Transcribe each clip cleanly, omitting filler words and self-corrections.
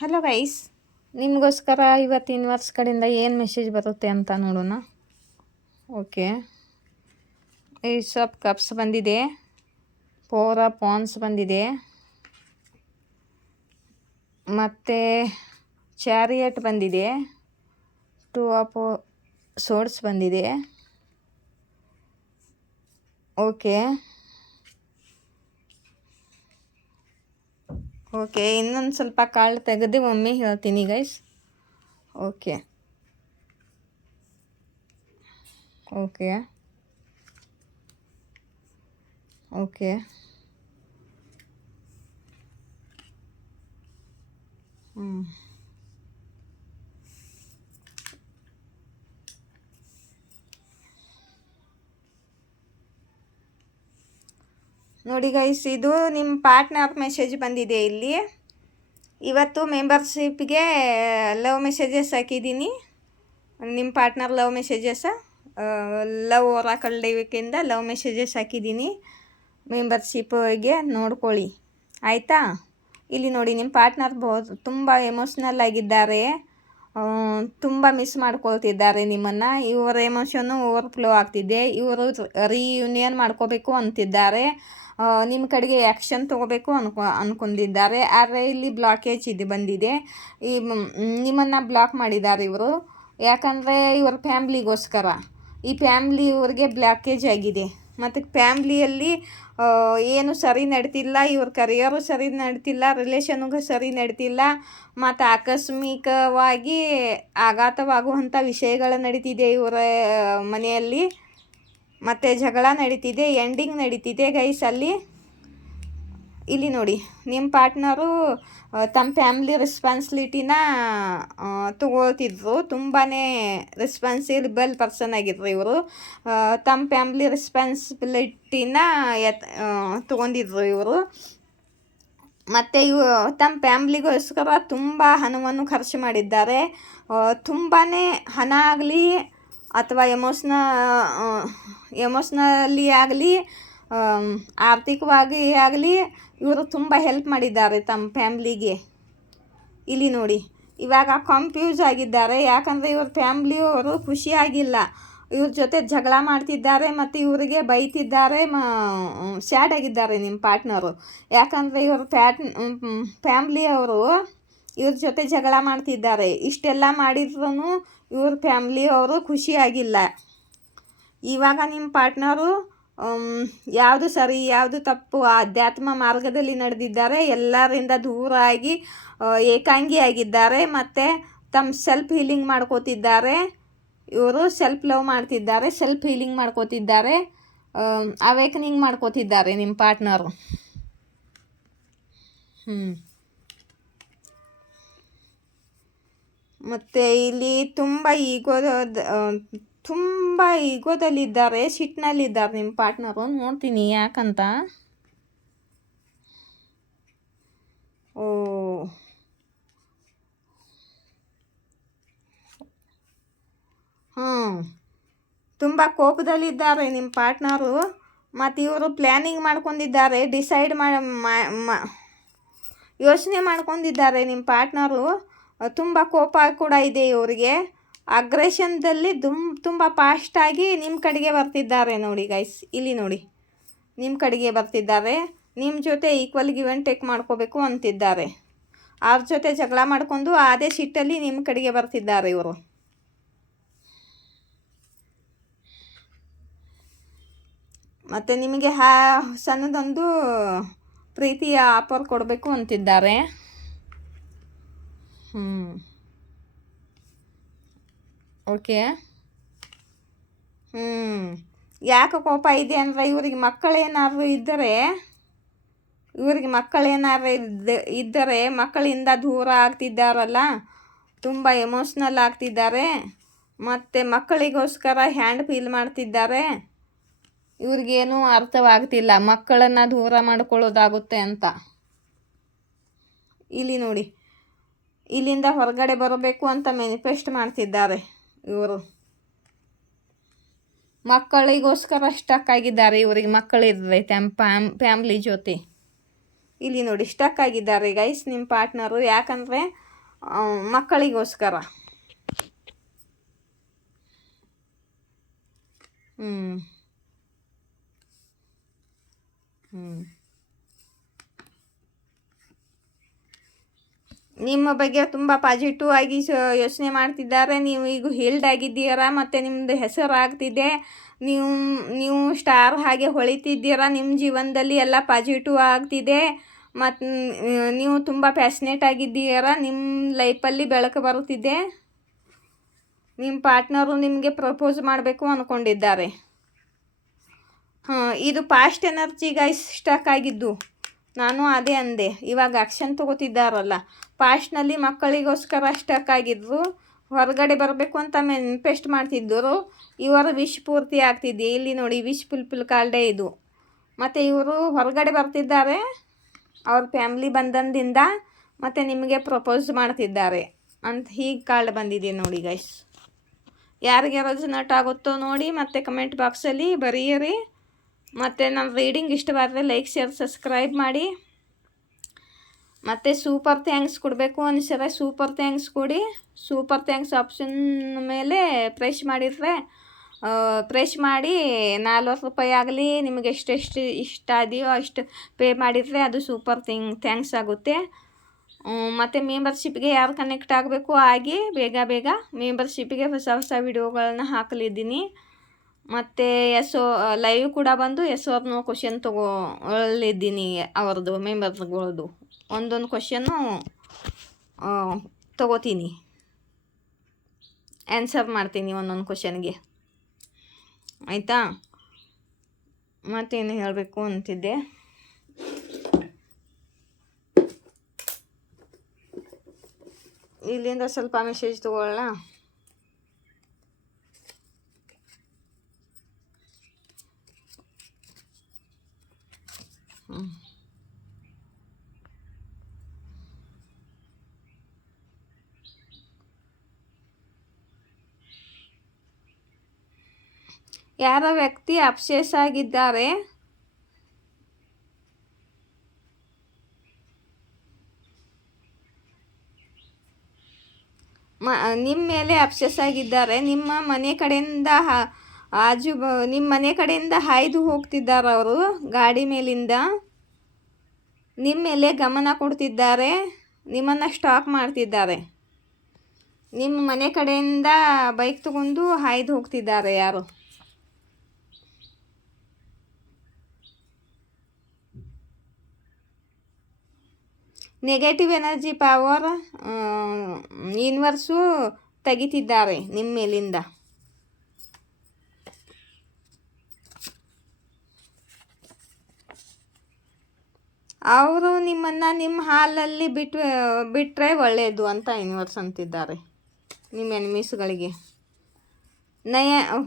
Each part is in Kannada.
ಹಲೋ ಗೈಸ್, ನಿಮಗೋಸ್ಕರ ಇವತ್ತು ಯೂನಿವರ್ಸ್ ಕಡೆಯಿಂದ ಏನು ಮೆಸೇಜ್ ಬರುತ್ತೆ ಅಂತ ನೋಡೋಣ. ಓಕೆ, ಏಸ್ ಆಫ್ ಕಪ್ಸ್ ಬಂದಿದೆ, ಫೋರ್ ಆಫ್ ವಾಂಡ್ಸ್ ಬಂದಿದೆ, ಮತ್ತು ಚಾರಿಯಟ್ ಬಂದಿದೆ, ಟೂ ಆಫ್ ಸೋರ್ಡ್ಸ್ ಬಂದಿದೆ. ಓಕೆ ಓಕೆ ಇನ್ನೊಂದು ಸ್ವಲ್ಪ ಕಾಳು ತೆಗೆದು ಒಮ್ಮೆ ಹೇಳ್ತೀನಿ ಗೈಸ್. ಓಕೆ ಓಕೆ ಓಕೆ ನೋಡಿ ಗೈಸ್, ಇದು ನಿಮ್ಮ ಪಾರ್ಟ್ನರ್ ಮೆಸೇಜ್ ಬಂದಿದೆ ಇಲ್ಲಿ. ಇವತ್ತು ಮೆಂಬರ್ಶಿಪ್ಗೆ ಲವ್ ಮೆಸೇಜಸ್ ಹಾಕಿದ್ದೀನಿ. ನಿಮ್ಮ partner love messages, love oracle ಡೇವಿಕಿಂದ ಲವ್ ಮೆಸೇಜಸ್ ಹಾಕಿದ್ದೀನಿ. ಮೆಂಬರ್ಶಿಪ್ಗೆ ನೋಡ್ಕೊಳ್ಳಿ ಆಯಿತಾ. ಇಲ್ಲಿ ನೋಡಿ, ನಿಮ್ಮ ಪಾರ್ಟ್ನರ್ ತುಂಬ ಎಮೋಷ್ನಲ್ ಆಗಿದ್ದಾರೆ, ತುಂಬ ಮಿಸ್ ಮಾಡ್ಕೊಳ್ತಿದ್ದಾರೆ ನಿಮ್ಮನ್ನು. ಇವರ ಎಮೋಷನ್ನು ಓವರ್ಫ್ಲೋ ಆಗ್ತಿದೆ. ಇವರು ರಿಯೂನಿಯನ್ ಮಾಡ್ಕೋಬೇಕು ಅಂತಿದ್ದಾರೆ, ನಿಮ್ಮ ಕಡೆಗೆ ಆ್ಯಕ್ಷನ್ ತೊಗೋಬೇಕು ಅನ್ಕೊಂಡಿದ್ದಾರೆ. ಆದರೆ ಇಲ್ಲಿ ಬ್ಲಾಕೇಜ್ ಬಂದಿದೆ. ನಿಮ್ಮನ್ನು ಬ್ಲಾಕ್ ಮಾಡಿದ್ದಾರೆ ಇವರು. ಯಾಕಂದರೆ ಇವ್ರ ಫ್ಯಾಮ್ಲಿಗೋಸ್ಕರ, ಈ ಫ್ಯಾಮ್ಲಿ ಇವ್ರಿಗೆ ಬ್ಲಾಕೇಜ್ ಆಗಿದೆ. ಮತ್ತು ಫ್ಯಾಮ್ಲಿಯಲ್ಲಿ ಏನು ಸರಿ ನಡೀತಿಲ್ಲ, ಇವ್ರ ಕರಿಯರು ಸರಿ ನಡೀತಿಲ್ಲ, ರಿಲೇಷನ್ಗೂ ಸರಿ ನಡೀತಿಲ್ಲ. ಮತ್ತು ಆಕಸ್ಮಿಕವಾಗಿ ಆಘಾತವಾಗುವಂಥ ವಿಷಯಗಳು ನಡೀತಿದೆ ಇವರ ಮನೆಯಲ್ಲಿ. ಮತ್ತು ಜಗಳ ನಡೀತಿದೆ, ಎಂಡಿಂಗ್ ನಡೀತಿದೆ ಗೈಸ್ ಅಲ್ಲಿ. ಇಲ್ಲಿ ನೋಡಿ, ನಿಮ್ಮ ಪಾರ್ಟ್ನರು ತಮ್ಮ ಫ್ಯಾಮ್ಲಿ ರೆಸ್ಪಾನ್ಸಿಬಿಲಿಟಿನ ತಗೊಳ್ತಿದ್ರು. ತುಂಬಾ ರೆಸ್ಪಾನ್ಸಿಬಲ್ ಪರ್ಸನ್ ಆಗಿದ್ರು ಇವರು. ತಮ್ಮ ಫ್ಯಾಮ್ಲಿ ರೆಸ್ಪಾನ್ಸಿಬಿಲಿಟಿನ ತೊಗೊಂಡಿದ್ರು ಇವರು. ಮತ್ತು ತಮ್ಮ ಫ್ಯಾಮ್ಲಿಗೋಸ್ಕರ ತುಂಬ ಹಣವನ್ನು ಖರ್ಚು ಮಾಡಿದ್ದಾರೆ. ತುಂಬಾ ಹಣ ಆಗಲಿ ಅಥವಾ ಎಮೋಷ್ನಲಿ ಆಗಲಿ, ಆರ್ಥಿಕವಾಗಿ ಆಗಲಿ, ಇವರು ತುಂಬ ಹೆಲ್ಪ್ ಮಾಡಿದ್ದಾರೆ ತಮ್ಮ ಫ್ಯಾಮ್ಲಿಗೆ. ಇಲ್ಲಿ ನೋಡಿ, ಇವಾಗ ಕನ್ಫ್ಯೂಸ್ ಆಗಿದ್ದಾರೆ. ಯಾಕಂದರೆ ಇವ್ರ ಫ್ಯಾಮ್ಲಿಯವರು ಖುಷಿಯಾಗಿಲ್ಲ, ಇವ್ರ ಜೊತೆ ಜಗಳ ಮಾಡ್ತಿದ್ದಾರೆ ಮತ್ತು ಇವರಿಗೆ ಬೈತಿದ್ದಾರೆ, ಸ್ಯಾಡ್ ಆಗಿದ್ದಾರೆ ನಿಮ್ಮ ಪಾರ್ಟ್ನರು. ಯಾಕಂದರೆ ಇವ್ರ ಫ್ಯಾಮ್ಲಿಯವರು ಇವ್ರ ಜೊತೆ ಜಗಳ ಮಾಡ್ತಿದ್ದಾರೆ. ಇಷ್ಟೆಲ್ಲ ಮಾಡಿದ್ರೂ ಇವ್ರ ಫ್ಯಾಮ್ಲಿಯವರು ಖುಷಿಯಾಗಿಲ್ಲ. ಇವಾಗ ನಿಮ್ಮ ಪಾರ್ಟ್ನರು ಯಾವುದು ಸರಿ ಯಾವುದು ತಪ್ಪು ಆಧ್ಯಾತ್ಮ ಮಾರ್ಗದಲ್ಲಿ ನಡೆದಿದ್ದಾರೆ. ಎಲ್ಲರಿಂದ ದೂರ ಆಗಿ ಏಕಾಂಗಿಯಾಗಿದ್ದಾರೆ. ಮತ್ತು ತಮ್ಮ ಸೆಲ್ಫ್ ಹೀಲಿಂಗ್ ಮಾಡ್ಕೋತಿದ್ದಾರೆ. ಇವರು ಸೆಲ್ಫ್ ಲವ್ ಮಾಡ್ತಿದ್ದಾರೆ, ಸೆಲ್ಫ್ ಹೀಲಿಂಗ್ ಮಾಡ್ಕೋತಿದ್ದಾರೆ, ಅವೇಕನಿಂಗ್ ಮಾಡ್ಕೋತಿದ್ದಾರೆ ನಿಮ್ಮ ಪಾರ್ಟ್ನರು. ಮತ್ತು ಇಲ್ಲಿ ತುಂಬ ಈಗೋದಲ್ಲಿದ್ದಾರೆ, ಸಿಟ್ಟಿನಲ್ಲಿದ್ದಾರೆ ನಿಮ್ಮ ಪಾರ್ಟ್ನರು. ನೋಡ್ತೀನಿ ಯಾಕಂತ. ತುಂಬ ಕೋಪದಲ್ಲಿದ್ದಾರೆ ನಿಮ್ಮ ಪಾರ್ಟ್ನರು. ಮತ್ತು ಇವರು ಪ್ಲ್ಯಾನಿಂಗ್ ಮಾಡ್ಕೊಂಡಿದ್ದಾರೆ, ಡಿಸೈಡ್ ಯೋಚನೆ ಮಾಡ್ಕೊಂಡಿದ್ದಾರೆ ನಿಮ್ಮ ಪಾರ್ಟ್ನರು. ತುಂಬ ಕೋಪ ಕೂಡ ಇದೆ ಇವರಿಗೆ. ಅಗ್ರೆಷನ್ದಲ್ಲಿ ತುಂಬ ಫಾಸ್ಟಾಗಿ ನಿಮ್ಮ ಕಡೆಗೆ ಬರ್ತಿದ್ದಾರೆ ನೋಡಿ ಗೈಸ್. ಇಲ್ಲಿ ನೋಡಿ, ನಿಮ್ಮ ಕಡೆಗೆ ಬರ್ತಿದ್ದಾರೆ. ನಿಮ್ಮ ಜೊತೆ ಈಕ್ವಲ್ ಗಿವ್ ಆ್ಯಂಡ್ ಟೇಕ್ ಮಾಡ್ಕೋಬೇಕು ಅಂತಿದ್ದಾರೆ. ಅವ್ರ ಜೊತೆ ಜಗಳ ಮಾಡ್ಕೊಂಡು ಅದೇ ಸಿಟ್ಟಲ್ಲಿ ನಿಮ್ಮ ಕಡೆಗೆ ಬರ್ತಿದ್ದಾರೆ ಇವರು. ಮತ್ತು ನಿಮಗೆ ಸಣ್ಣದೊಂದು ಪ್ರೀತಿಯ ಆಫರ್ ಕೊಡಬೇಕು ಅಂತಿದ್ದಾರೆ. ಓಕೆ, ಯಾಕೆ ಕೋಪ ಇದೆ ಅಂದರೆ ಇವ್ರಿಗೆ ಮಕ್ಕಳೇನಾದ್ರು ಇದ್ದರೆ ಮಕ್ಕಳಿಂದ ದೂರ ಆಗ್ತಿದ್ದಾರಲ್ಲ, ತುಂಬ ಎಮೋಷ್ನಲ್ ಆಗ್ತಿದ್ದಾರೆ. ಮತ್ತು ಮಕ್ಕಳಿಗೋಸ್ಕರ ಹ್ಯಾಂಡ್ ಫೀಲ್ ಮಾಡ್ತಿದ್ದಾರೆ. ಇವ್ರಿಗೇನು ಅರ್ಥವಾಗ್ತಿಲ್ಲ ಮಕ್ಕಳನ್ನು ದೂರ ಮಾಡ್ಕೊಳ್ಳೋದಾಗುತ್ತೆ ಅಂತ. ಇಲ್ಲಿ ನೋಡಿ, ಇಲ್ಲಿಂದ ಹೊರಗಡೆ ಬರಬೇಕು ಅಂತ ಮ್ಯಾನಿಫೆಸ್ಟ್ ಮಾಡ್ತಿದ್ದಾರೆ ಇವರು. ಮಕ್ಕಳಿಗೋಸ್ಕರ ಸ್ಟಕ್ ಆಗಿದ್ದಾರೆ. ಇವರಿಗೆ ಮಕ್ಕಳಿದ್ರೆ ಫ್ಯಾಮ್ಲಿ ಜೊತೆ. ಇಲ್ಲಿ ನೋಡಿ, ಸ್ಟಕ್ ಆಗಿದ್ದಾರೆ ಗೈಸ್ ನಿಮ್ಮ ಪಾರ್ಟ್ನರು. ಯಾಕಂದರೆ ಮಕ್ಕಳಿಗೋಸ್ಕರ. ಹ್ಞೂ ಹ್ಞೂ ನಿಮ್ಮ ಬಗ್ಗೆ ತುಂಬ ಪಾಸಿಟಿವ್ ಆಗಿ ಯೋಚನೆ ಮಾಡ್ತಿದ್ದಾರೆ. ನೀವು ಈಗ ಹೀಲ್ಡ್ ಆಗಿದ್ದೀರಾ ಮತ್ತು ನಿಮ್ಮದು ಹೆಸರು ಆಗ್ತಿದೆ. ನೀವು ನೀವು ಸ್ಟಾರ್ ಹಾಗೆ ಹೊಳಿತಿದ್ದೀರಾ. ನಿಮ್ಮ ಜೀವನದಲ್ಲಿ ಎಲ್ಲ ಪಾಸಿಟಿವ್ ಆಗ್ತಿದೆ ಮತ್ತು ನೀವು ತುಂಬ ಪ್ಯಾಷನೇಟ್ ಆಗಿದ್ದೀರಾ. ನಿಮ್ಮ ಲೈಫಲ್ಲಿ ಬೆಳಕು ಬರುತ್ತಿದೆ. ನಿಮ್ಮ ಪಾರ್ಟ್ನರು ನಿಮಗೆ ಪ್ರಪೋಸ್ ಮಾಡಬೇಕು ಅಂದ್ಕೊಂಡಿದ್ದಾರೆ. ಇದು ಪಾಸ್ಟ್ ಎನರ್ಜಿ ಗೈಸ್ ಸ್ಟಕ್ ಆಗಿದ್ದು. ನಾನು ಅದೇ ಅಂದೆ, ಇವಾಗ ಆ್ಯಕ್ಷನ್ ತಗೋತಿದ್ದಾರಲ್ಲ. ಪಾಸ್ಟ್ನಲ್ಲಿ ಮಕ್ಕಳಿಗೋಸ್ಕರ ಸ್ಟಕ್ ಆಗಿದ್ರು, ಹೊರಗಡೆ ಬರಬೇಕು ಅಂತ ಮ್ಯಾನಿಫೆಸ್ಟ್ ಮಾಡ್ತಿದ್ದರು. ಇವರ ವಿಶ್ ಪೂರ್ತಿ ಆಗ್ತಿದೆ. ಇಲ್ಲಿ ನೋಡಿ, ವಿಶ್ ಫುಲ್ಫಿಲ್ ಕಾರ್ಡೇ ಇದು. ಮತ್ತು ಇವರು ಹೊರಗಡೆ ಬರ್ತಿದ್ದಾರೆ ಅವ್ರ ಫ್ಯಾಮ್ಲಿ ಬಂಧನದಿಂದ, ಮತ್ತು ನಿಮಗೆ ಪ್ರಪೋಸ್ ಮಾಡ್ತಿದ್ದಾರೆ ಅಂತ ಹೀಗೆ ಕಾರ್ಡ್ ಬಂದಿದೆ ನೋಡಿ ಗೈಸ್. ಯಾರಿಗೆ ರೆಸೊನೇಟ್ ಆಗುತ್ತೋ ನೋಡಿ, ಮತ್ತು ಕಮೆಂಟ್ ಬಾಕ್ಸಲ್ಲಿ ಬರೆಯಿರಿ. ಮತ್ತು ನನ್ನ ರೀಡಿಂಗ್ ಇಷ್ಟವಾದರೆ ಲೈಕ್, ಶೇರ್, ಸಬ್ಸ್ಕ್ರೈಬ್ ಮಾಡಿ. ಮತ್ತು ಸೂಪರ್ ಥ್ಯಾಂಕ್ಸ್ ಕೊಡಬೇಕು ಅನಿಸಿದ್ರೆ ಸೂಪರ್ ಥ್ಯಾಂಕ್ಸ್ ಕೊಡಿ. ಸೂಪರ್ ಥ್ಯಾಂಕ್ಸ್ ಆಪ್ಷನ್ ಮೇಲೆ ಪ್ರೆಸ್ ಮಾಡಿ 40 ರೂಪಾಯಿ ಆಗಲಿ, ನಿಮಗೆ ಎಷ್ಟೆಷ್ಟು ಇಷ್ಟ ಇದೆಯೋ ಅಷ್ಟು ಪೇ ಮಾಡಿದರೆ ಅದು ಸೂಪರ್ ಥ್ಯಾಂಕ್ಸ್ ಆಗುತ್ತೆ. ಮತ್ತು ಮೆಂಬರ್ಶಿಪ್ಗೆ ಯಾರು ಕನೆಕ್ಟ್ ಆಗಬೇಕು ಆಗಿ ಬೇಗ ಮೆಂಬರ್ಶಿಪ್ಗೆ ಹೊಸ ವಿಡಿಯೋಗಳನ್ನ ಹಾಕಲಿದ್ದೀನಿ. ಮತ್ತು ಲೈವ್ ಕೂಡ ಬಂದು ಅವ್ರನ್ನೂ ಕ್ವಶನ್ ತಗೊಳ್ಳಿದ್ದೀನಿ. ಅವ್ರದ್ದು ಮೆಂಬರ್ಸ್ಗಳದ್ದು ಒಂದೊಂದು ಕ್ವಶನ್ನು ತಗೋತೀನಿ, ಆನ್ಸರ್ ಮಾಡ್ತೀನಿ ಒಂದೊಂದು ಕ್ವಶನ್ಗೆ. ಆಯಿತಾ? ಮತ್ತೇನು ಹೇಳಬೇಕು ಅಂತಿದ್ದೆ. ಇಲ್ಲಿಂದ ಸ್ವಲ್ಪ ಮೆಸೇಜ್ ತಗೊಳ್ಳೋಣ. ಯಾರೋ ವ್ಯಕ್ತಿ ಅಪ್ಸೆಸ್ ಆಗಿದ್ದಾರೆ. ನಿಮ್ಮ ಮೇಲೆ ಅಪ್ಸೆಸ್ ಆಗಿದ್ದಾರೆ. ನಿಮ್ಮ ಮನೆ ಕಡೆಯಿಂದ ನಿಮ್ಮ ಮನೆ ಕಡೆಯಿಂದ ಹಾಯ್ದು ಹೋಗ್ತಿದ್ದಾರೆ ಅವರು ಗಾಡಿ ಮೇಲಿಂದ. ನಿಮ್ಮ ಮೇಲೆ ಗಮನ ಕೊಡ್ತಿದ್ದಾರೆ, ನಿಮ್ಮನ್ನು ಸ್ಟಾಕ್ ಮಾಡ್ತಿದ್ದಾರೆ. ನಿಮ್ಮ ಮನೆ ಕಡೆಯಿಂದ ಬೈಕ್ ತಗೊಂಡು ಹಾಯ್ದು ಹೋಗ್ತಿದ್ದಾರೆ ಯಾರು. ನೆಗೆಟಿವ್ ಎನರ್ಜಿ ಪವರ್ ಯೂನಿವರ್ಸು ತೆಗಿತಿದ್ದಾರೆ ನಿಮ್ಮ ಮೇಲಿಂದ. ಅವರು ನಿಮ್ಮನ್ನು ನಿಮ್ಮ ಹಾಲಲ್ಲಿ ಬಿಟ್ಟರೆ ಒಳ್ಳೆಯದು ಅಂತ ಯೂನಿವರ್ಸ್ ಅಂತಿದ್ದಾರೆ ನಿಮ್ಮ ಎನಿಮೀಸ್ಗಳಿಗೆ.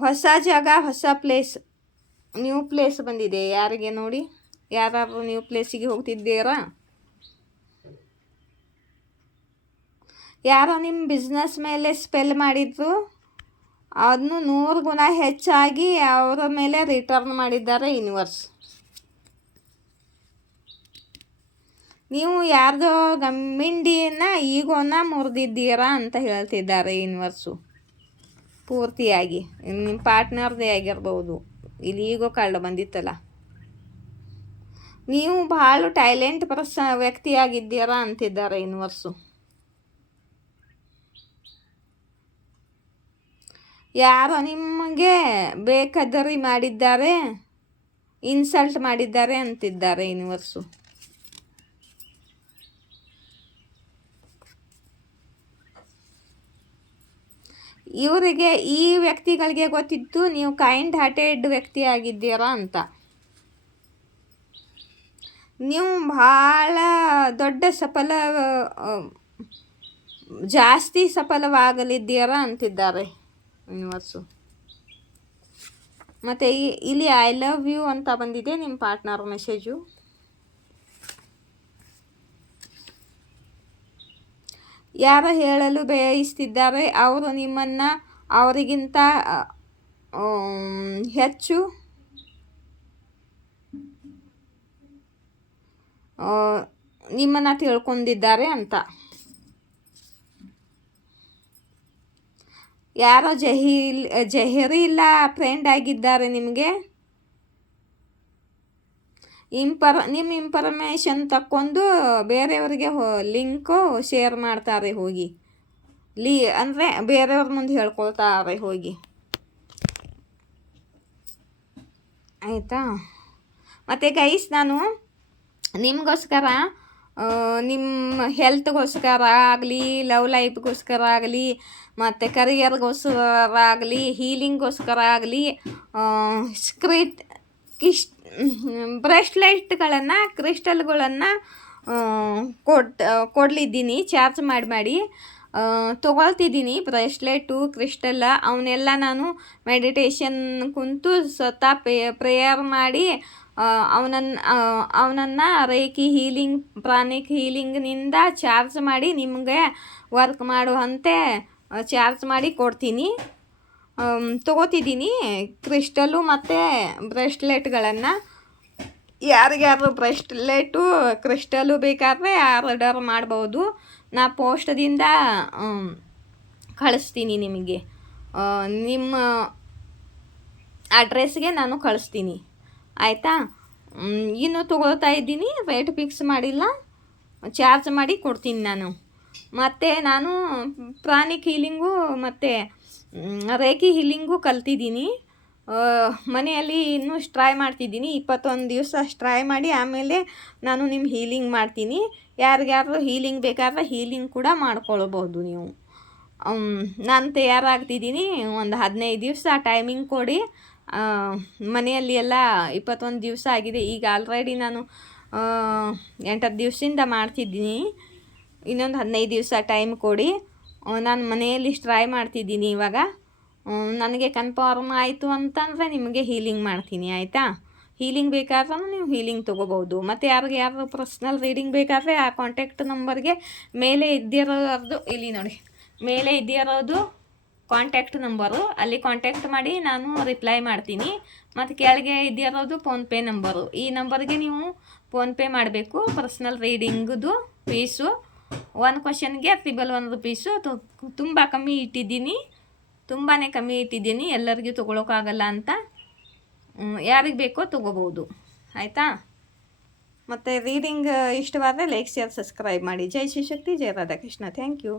ಹೊಸ ಜಾಗ, ಹೊಸ ಪ್ಲೇಸ್, ನ್ಯೂ ಪ್ಲೇಸ್ ಬಂದಿದೆ ಯಾರಿಗೆ ನೋಡಿ. ಯಾರು ನ್ಯೂ ಪ್ಲೇಸಿಗೆ ಹೋಗ್ತಿದ್ದೀರಾ? ಯಾರೋ ನಿಮ್ಮ ಬಿಸ್ನೆಸ್ ಮೇಲೆ ಸ್ಪೆಲ್ ಮಾಡಿದ್ರು, ಅದನ್ನು 100 ಗುಣ ಹೆಚ್ಚಾಗಿ ಅವರ ಮೇಲೆ ರಿಟರ್ನ್ ಮಾಡಿದ್ದಾರೆ ಯೂನಿವರ್ಸ್. ನೀವು ಯಾರ್ದೋ ಗಮ್ಮಿಂಡಿಯನ್ನು ಈಗೋನ ಮುರಿದಿದ್ದೀರಾ ಅಂತ ಹೇಳ್ತಿದ್ದಾರೆ ಯೂನಿವರ್ಸು ಪೂರ್ತಿಯಾಗಿ. ನಿಮ್ಮ ಪಾರ್ಟ್ನರ್ದೇ ಆಗಿರ್ಬೋದು. ಇಲ್ಲಿ ಈಗೋ ಕಾರ್ಡ್ ಬಂದಿತ್ತಲ್ಲ. ನೀವು ಭಾಳ ಟ್ಯಾಲೆಂಟ್ ವ್ಯಕ್ತಿಯಾಗಿದ್ದೀರಾ ಅಂತಿದ್ದಾರೆ ಯೂನಿವರ್ಸು. ಯಾರೋ ನಿಮಗೆ ಬೇಕಾದರಿ ಮಾಡಿದ್ದಾರೆ, ಇನ್ಸಲ್ಟ್ ಮಾಡಿದ್ದಾರೆ ಅಂತಿದ್ದಾರೆ ಯೂನಿವರ್ಸು. ಇವರಿಗೆ, ಈ ವ್ಯಕ್ತಿಗಳಿಗೆ ಗೊತ್ತಿತ್ತು ನೀವು ಕೈಂಡ್ ಹಾರ್ಟೆಡ್ ವ್ಯಕ್ತಿಯಾಗಿದ್ದೀರಾ ಅಂತ. ನೀವು ಭಾಳ ದೊಡ್ಡ ಜಾಸ್ತಿ ಸಫಲವಾಗಲಿದ್ದೀರಾ ಅಂತಿದ್ದಾರೆ ಯೂನಿವರ್ಸು. ಮತ್ತು ಇಲ್ಲಿ ಐ ಲವ್ ಯು ಅಂತ ಬಂದಿದೆ ನಿಮ್ಮ ಪಾರ್ಟ್ನರ್ ಮೆಸೇಜು. ಯಾರು ಹೇಳಲು ಬಯಸ್ತಿದ್ದಾರೆ ಅವರು ನಿಮ್ಮನ್ನು ಅವರಿಗಿಂತ ಹೆಚ್ಚು ನಿಮ್ಮನ್ನು ತಿಳ್ಕೊಂಡಿದ್ದಾರೆ ಅಂತ. ಯಾರೋ ಜಹೀರಿಲ್ಲ ಫ್ರೆಂಡ್ ಆಗಿದ್ದಾರೆ ನಿಮಗೆ. ನಿಮ್ಮ ಇನ್ಫಾರ್ಮೇಷನ್ ತಕ್ಕೊಂಡು ಬೇರೆಯವರಿಗೆ ಲಿಂಕು ಶೇರ್ ಮಾಡ್ತಾರೆ ಹೋಗಿ. ಅಂದರೆ ಬೇರೆಯವ್ರ ಮುಂದೆ ಹೇಳ್ಕೊಳ್ತಾರೆ ಹೋಗಿ, ಆಯಿತಾ. ಮತ್ತು ಗೈಸ್, ನಾನು ನಿಮಗೋಸ್ಕರ ನಿಮ್ಮ ಹೆಲ್ತ್ಗೋಸ್ಕರ ಆಗಲಿ, ಲವ್ ಲೈಫ್ಗೋಸ್ಕರ ಆಗಲಿ, ಮತ್ತು ಕರಿಯರ್ಗೋಸ್ಕರ ಆಗಲಿ, ಹೀಲಿಂಗ್ಗೋಸ್ಕರ ಆಗಲಿ ಬ್ರೇಸ್ಲೆಟ್ಗಳನ್ನು, ಕ್ರಿಸ್ಟಲ್ಗಳನ್ನು ಕೊಡಲಿದ್ದೀನಿ ಚಾರ್ಜ್ ಮಾಡಿ ತೊಗೊಳ್ತಿದ್ದೀನಿ. ಬ್ರೇಸ್ಲೆಟು, ಕ್ರಿಸ್ಟಲ್ ಅವನ್ನೆಲ್ಲ ನಾನು ಮೆಡಿಟೇಷನ್ ಕುಂತು ಸ್ವತಃ ಪ್ರೇಯರ್ ಮಾಡಿ ಅವನನ್ನು ರೇಖಿ ಹೀಲಿಂಗ್, ಪ್ರಾಣಿಕ್ ಹೀಲಿಂಗ್ನಿಂದ ಚಾರ್ಜ್ ಮಾಡಿ ನಿಮಗೆ ವರ್ಕ್ ಮಾಡುವಂತೆ ಚಾರ್ಜ್ ಮಾಡಿ ಕೊಡ್ತೀನಿ. ತೊಗೋತಿದ್ದೀನಿ ಕ್ರಿಸ್ಟಲ್ಲು ಮತ್ತು ಬ್ರೇಸ್ಲೆಟ್ಗಳನ್ನು. ಯಾರಿಗಾದ್ರು ಬ್ರೇಸ್ಲೆಟು, ಕ್ರಿಸ್ಟಲ್ಲು ಬೇಕಾದರೆ ಆರ್ಡರ್ ಮಾಡ್ಬೋದು. ನಾ ಪೋಸ್ಟದಿಂದ ಕಳಿಸ್ತೀನಿ ನಿಮಗೆ, ನಿಮ್ಮ ಅಡ್ರೆಸ್ಗೆ ನಾನು ಕಳಿಸ್ತೀನಿ, ಆಯಿತಾ. ಇನ್ನೂ ತೊಗೊಳ್ತಾ ಇದ್ದೀನಿ, ರೇಟ್ ಫಿಕ್ಸ್ ಮಾಡಿಲ್ಲ, ಚಾರ್ಜ್ ಮಾಡಿ ಕೊಡ್ತೀನಿ ನಾನು. ಮತ್ತು ನಾನು ಪ್ರಾಣಿಕ್ ಹೀಲಿಂಗು ಮತ್ತು ರೇಖಿ ಹೀಲಿಂಗು ಕಲ್ತಿದ್ದೀನಿ. ಮನೆಯಲ್ಲಿ ಇನ್ನೂ ಟ್ರೈ ಮಾಡ್ತಿದ್ದೀನಿ. 21 ದಿವಸ ಟ್ರೈ ಮಾಡಿ ಆಮೇಲೆ ನಾನು ನಿಮ್ಮ ಹೀಲಿಂಗ್ ಮಾಡ್ತೀನಿ. ಯಾರಿಗಾದ್ರೂ ಹೀಲಿಂಗ್ ಬೇಕಾದ್ರೆ ಹೀಲಿಂಗ್ ಕೂಡ ಮಾಡ್ಕೊಳ್ಬೋದು ನೀವು. ನಾನು ತಯಾರಾಗ್ತಿದ್ದೀನಿ, ಒಂದು 15 ದಿವಸ ಟೈಮಿಂಗ್ ಕೊಡಿ. ಮನೆಯಲ್ಲಿ ಎಲ್ಲ 21 ದಿವಸ ಆಗಿದೆ. ಈಗ ಆಲ್ರೆಡಿ ನಾನು 8 ದಿವಸದಿಂದ ಮಾಡ್ತಿದ್ದೀನಿ. ಇನ್ನೊಂದು 15 ದಿವಸ ಟೈಮ್ ಕೊಡಿ. ನಾನು ಮನೆಯಲ್ಲಿ ಟ್ರೈ ಮಾಡ್ತಿದ್ದೀನಿ ಇವಾಗ. ನನಗೆ ಕನ್ಫರ್ಮ್ ಆಯಿತು ಅಂತಂದರೆ ನಿಮಗೆ ಹೀಲಿಂಗ್ ಮಾಡ್ತೀನಿ, ಆಯಿತಾ. ಹೀಲಿಂಗ್ ಬೇಕಾದ್ರೂ ನೀವು ಹೀಲಿಂಗ್ ತೊಗೋಬೋದು. ಮತ್ತು ಯಾರು ಪರ್ಸ್ನಲ್ ರೀಡಿಂಗ್ ಬೇಕಾದರೆ ಆ ಕಾಂಟ್ಯಾಕ್ಟ್ ನಂಬರ್ಗೆ ಮೇಲೆ ಇದ್ದಿರೋದು, ಇಲ್ಲಿ ನೋಡಿ ಮೇಲೆ ಇದ್ದಿರೋದು ಕಾಂಟ್ಯಾಕ್ಟ್ ನಂಬರು, ಅಲ್ಲಿ ಕಾಂಟ್ಯಾಕ್ಟ್ ಮಾಡಿ ನಾನು ರಿಪ್ಲೈ ಮಾಡ್ತೀನಿ. ಮತ್ತು ಕೆಳಗೆ ಇದ್ದಿರೋದು ಫೋನ್ಪೇ ನಂಬರು, ಈ ನಂಬರ್ಗೆ ನೀವು ಫೋನ್ಪೇ ಮಾಡಬೇಕು. ಪರ್ಸ್ನಲ್ ರೀಡಿಂಗ್ದು ಫೀಸು 1 ಕ್ವಶನ್ಗೆ 1 ರೂಪೀಸು. ತುಂಬ ಕಮ್ಮಿ ಇಟ್ಟಿದ್ದೀನಿ, ತುಂಬಾ ಕಮ್ಮಿ ಇಟ್ಟಿದ್ದೀನಿ, ಎಲ್ಲರಿಗೂ ತೊಗೊಳೋಕ್ಕಾಗಲ್ಲ ಅಂತ. ಯಾರಿಗೆ ಬೇಕೋ ತೊಗೋಬೋದು, ಆಯಿತಾ. ಮತ್ತು ರೀಡಿಂಗ್ ಇಷ್ಟವಾದರೆ ಲೈಕ್, ಶೇರ್, ಸಬ್ಸ್ಕ್ರೈಬ್ ಮಾಡಿ. ಜೈ ಶ್ರೀ ಶಕ್ತಿ, ಜೈ ರಾಧಾಕೃಷ್ಣ. Thank you.